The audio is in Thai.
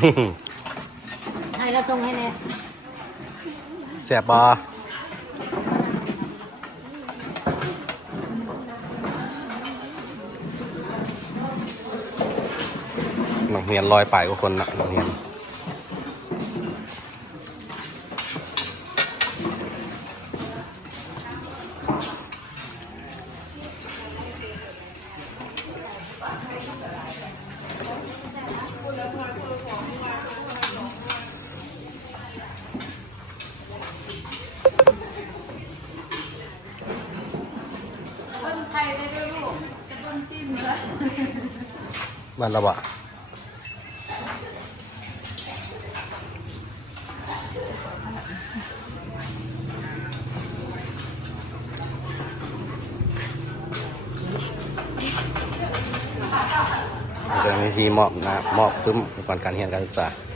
ให้เราส่งให้แน่แซ่บบ่หนองเฮียนลอยไปกว่าคนนะหนองเฮียนบ้านเราบ่เป็นวิธีมอบนะมอบพื้นก่อนการเรียนการศึกษา